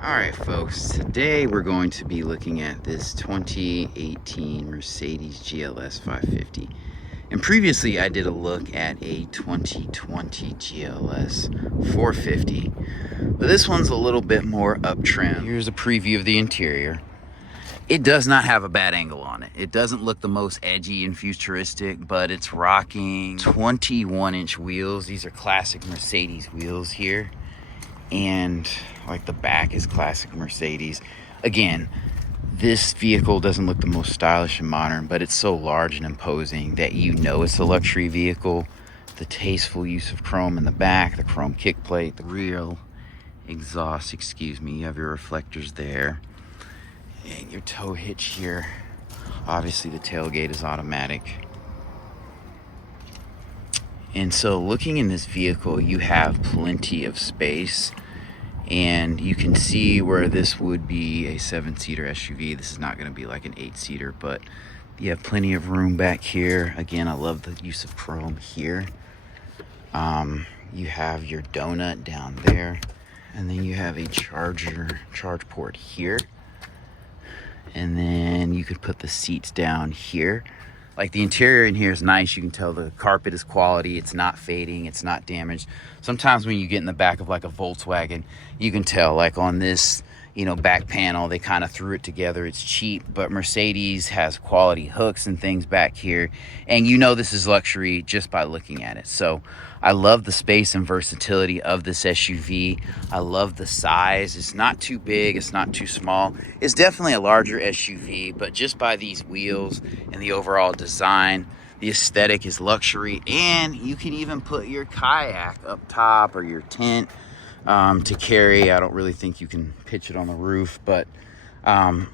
Alright folks, today we're going to be looking at this 2018 Mercedes GLS 550. And previously I did a look at a 2020 GLS 450. But this one's a little bit more up trim. Here's a preview of the interior. It does not have a bad angle on it. It doesn't look the most edgy and futuristic, but it's rocking 21-inch wheels. These are classic Mercedes wheels here. And like the back is classic Mercedes. Again, this vehicle doesn't look the most stylish and modern, but it's so large and imposing that you know it's a luxury vehicle. The tasteful use of chrome in the back, the chrome kick plate, the real exhaust, you have your reflectors there, and your tow hitch here. Obviously the tailgate is automatic. And so looking in this vehicle, you have plenty of space, and you can see where this would be a 7-seater SUV. This is not going to be like an 8-seater, but you have plenty of room back here. Again, I love the use of chrome here. You have your donut down there, and then you have a charge port here. And then you could put the seats down here. Like the interior in here is nice. You can tell the carpet is quality. It's not fading. It's not damaged. Sometimes when you get in the back of like a Volkswagen, you can tell like on this, back panel, they kind of threw it together. It's cheap, but Mercedes has quality hooks and things back here. And this is luxury just by looking at it. So I love the space and versatility of this SUV. I love the size. It's not too big. It's not too small. It's definitely a larger SUV, but just by these wheels and the overall design, the aesthetic is luxury. And you can even put your kayak up top or your tent to carry. I don't really think you can pitch it on the roof, but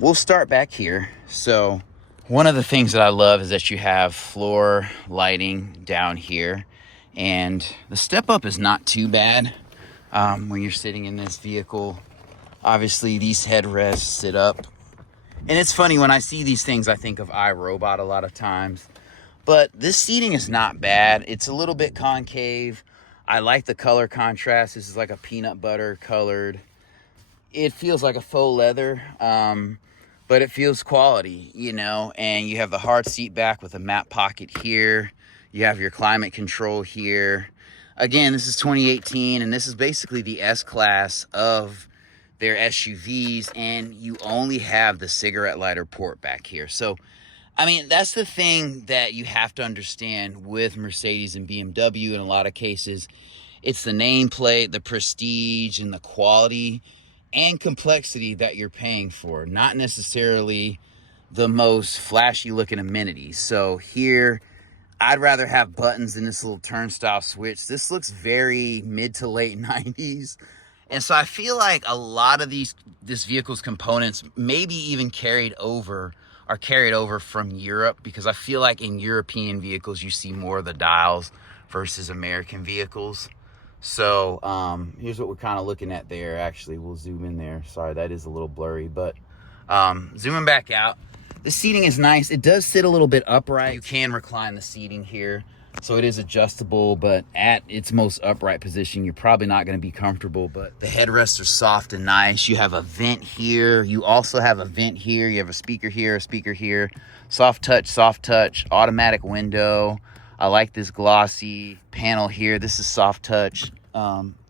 we'll start back here. So one of the things that I love is that you have floor lighting down here, and the step up is not too bad when you're sitting in this vehicle. Obviously these headrests sit up, and it's funny when I see these things, I think of iRobot a lot of times, but this seating is not bad. It's a little bit concave. I like the color contrast. This is like a peanut butter colored. It feels like a faux leather, but it feels quality, and you have the hard seat back with a map pocket here. You have your climate control here. Again, this is 2018, and this is basically the S-Class of their SUVs, and you only have the cigarette lighter port back here. So that's the thing that you have to understand with Mercedes and BMW in a lot of cases. It's the nameplate, the prestige, and the quality and complexity that you're paying for, not necessarily the most flashy looking amenities. So here, I'd rather have buttons than this little turnstile switch. This looks very mid to late 90s. And so I feel like a lot of this vehicle's components maybe even are carried over from Europe, because I feel like in European vehicles you see more of the dials versus American vehicles. So here's what we're kind of looking at there. Actually, we'll zoom in there. Sorry, that is a little blurry, but zooming back out, the seating is nice. It does sit a little bit upright. You can recline the seating here, so it is adjustable, but at its most upright position, you're probably not going to be comfortable. But the headrests are soft and nice. You have a vent here. You also have a vent here. You have a speaker here, soft touch, automatic window. I like this glossy panel here. This is soft touch.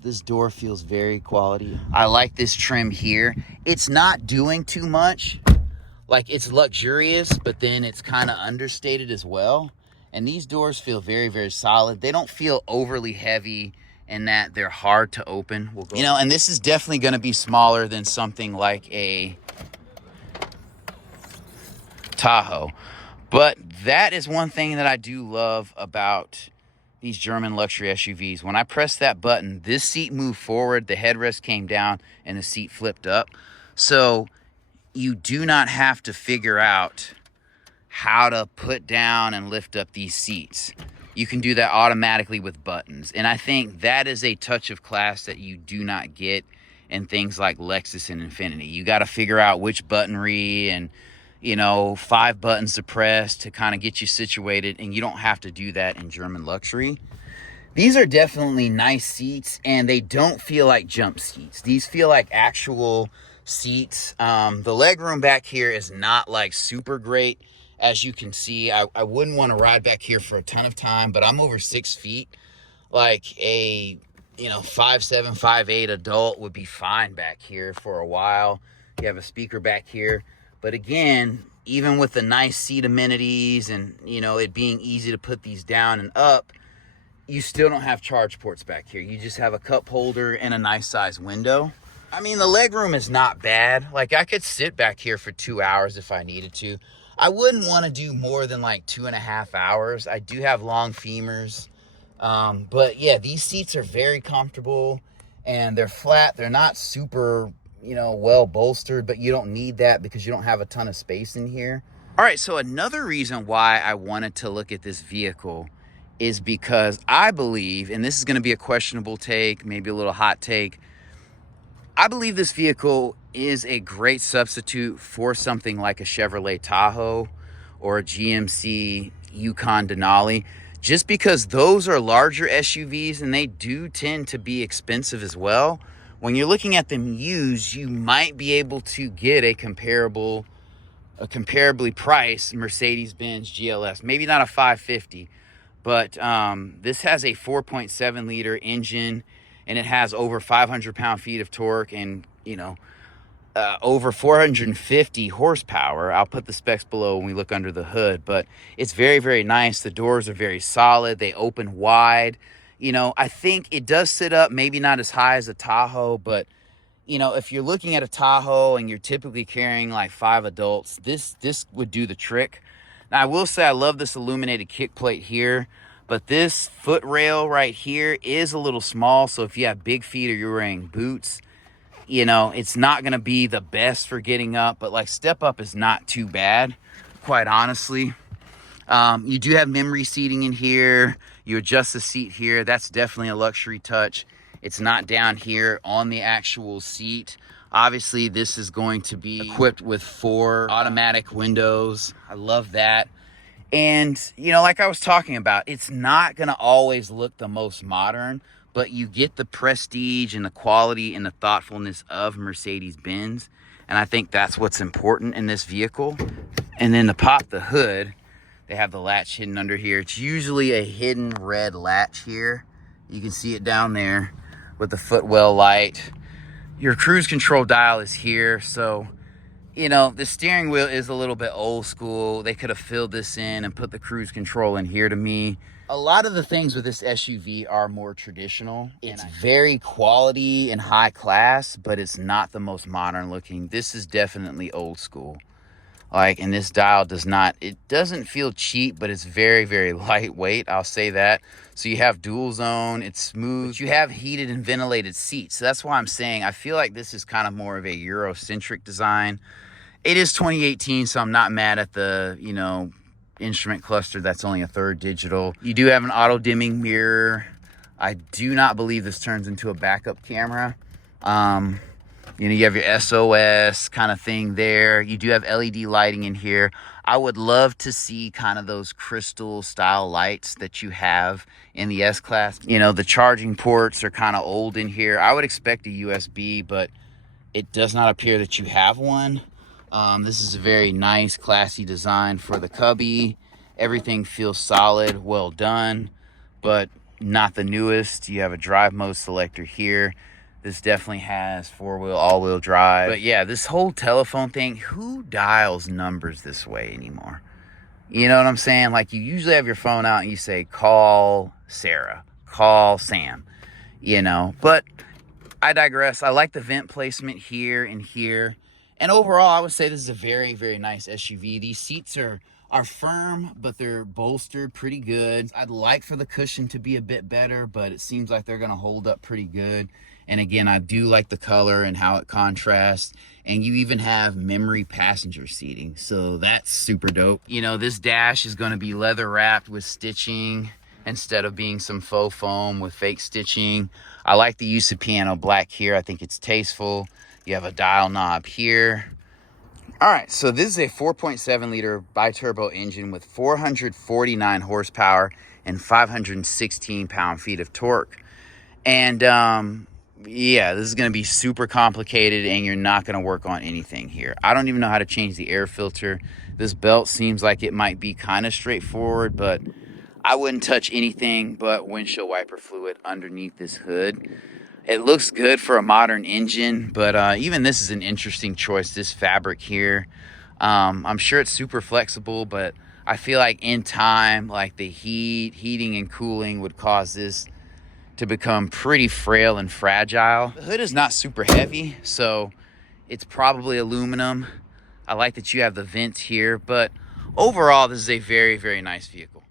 This door feels very quality. I like this trim here. It's not doing too much. Like, it's luxurious, but then it's kind of understated as well. And these doors feel very, very solid. They don't feel overly heavy in that they're hard to open. And this is definitely going to be smaller than something like a Tahoe. But that is one thing that I do love about these German luxury SUVs. When I pressed that button, this seat moved forward, the headrest came down, and the seat flipped up. So you do not have to figure out how to put down and lift up these seats. You can do that automatically with buttons. And I think that is a touch of class that you do not get in things like Lexus and Infiniti. You got to figure out which buttonry and 5 buttons to press to kind of get you situated, and you don't have to do that in German luxury. These are definitely nice seats, and they don't feel like jump seats. These feel like actual seats. The leg room back here is not like super great. As you can see, I wouldn't want to ride back here for a ton of time, but I'm over 6 feet. Like a, 5'7", 5'8" adult would be fine back here for a while. You have a speaker back here. But again, even with the nice seat amenities and, it being easy to put these down and up, you still don't have charge ports back here. You just have a cup holder and a nice size window. I mean, the leg room is not bad. Like, I could sit back here for 2 hours if I needed to. I wouldn't want to do more than like 2.5 hours. I do have long femurs. But yeah, these seats are very comfortable and they're flat. They're not super, well bolstered, but you don't need that because you don't have a ton of space in here. All right, so another reason why I wanted to look at this vehicle is because I believe, and this is going to be a questionable take, maybe a little hot take, I believe this vehicle is a great substitute for something like a Chevrolet Tahoe or a GMC Yukon Denali, just because those are larger SUVs and they do tend to be expensive as well. When you're looking at them used, you might be able to get a comparably priced Mercedes-Benz GLS, maybe not a 550, but this has a 4.7 liter engine, and it has over 500 pound-feet of torque and, over 450 horsepower. I'll put the specs below when we look under the hood, but it's very, very nice. The doors are very solid. They open wide. I think it does sit up, maybe not as high as a Tahoe, but if you're looking at a Tahoe and you're typically carrying like 5 adults, this would do the trick. Now, I will say I love this illuminated kick plate here, but this foot rail right here is a little small. So if you have big feet or you're wearing boots, it's not going to be the best for getting up, but like step up is not too bad, quite honestly. You do have memory seating in here. You adjust the seat here. That's definitely a luxury touch. It's not down here on the actual seat. Obviously, this is going to be equipped with 4 automatic windows. I love that. And, like I was talking about, it's not going to always look the most modern, but you get the prestige and the quality and the thoughtfulness of Mercedes-Benz. And I think that's what's important in this vehicle. And then to pop the hood, they have the latch hidden under here. It's usually a hidden red latch here. You can see it down there with the footwell light. Your cruise control dial is here. So, the steering wheel is a little bit old school. They could have filled this in and put the cruise control in here to me. A lot of the things with this SUV are more traditional. It's very quality and high class, but it's not the most modern looking. This is definitely old school. And this dial doesn't feel cheap, but it's very, very lightweight. I'll say that. So you have dual zone, it's smooth. But you have heated and ventilated seats. So that's why I'm saying I feel like this is kind of more of a Eurocentric design. It is 2018, so I'm not mad at the, instrument cluster. That's only a 3rd digital. You do have an auto dimming mirror. I do not believe this turns into a backup camera. You have your SOS kind of thing there. You do have LED lighting in here. I would love to see kind of those crystal style lights that you have in the S-Class. The charging ports are kind of old in here. I would expect a USB, but it does not appear that you have one. This is a very nice, classy design for the cubby. Everything feels solid, well done, but not the newest. You have a drive mode selector here. This definitely has 4-wheel, all-wheel drive. But yeah, this whole telephone thing, who dials numbers this way anymore? You know what I'm saying? Like, you usually have your phone out and you say, call Sarah, call Sam, But I digress. I like the vent placement here and here. And overall, I would say this is a very, very nice SUV. These seats are firm, but they're bolstered pretty good. I'd like for the cushion to be a bit better, but it seems like they're gonna hold up pretty good. And again, I do like the color and how it contrasts. And you even have memory passenger seating, so that's super dope. This dash is gonna be leather wrapped with stitching instead of being some faux foam with fake stitching. I like the use of piano black here. I think it's tasteful. You have a dial knob here. All right, so this is a 4.7 liter biturbo engine with 449 horsepower. and 516 pound-feet of torque. And yeah, this is going to be super complicated, and you're not going to work on anything here. I don't even know how to change the air filter. This belt seems like it might be kind of straightforward, but I wouldn't touch anything but windshield wiper fluid underneath this hood. It looks good for a modern engine, but even this is an interesting choice, this fabric here. I'm sure it's super flexible, but I feel like in time, like the heating and cooling would cause this to become pretty frail and fragile. The hood is not super heavy, so it's probably aluminum. I like that you have the vents here, but overall, this is a very, very nice vehicle.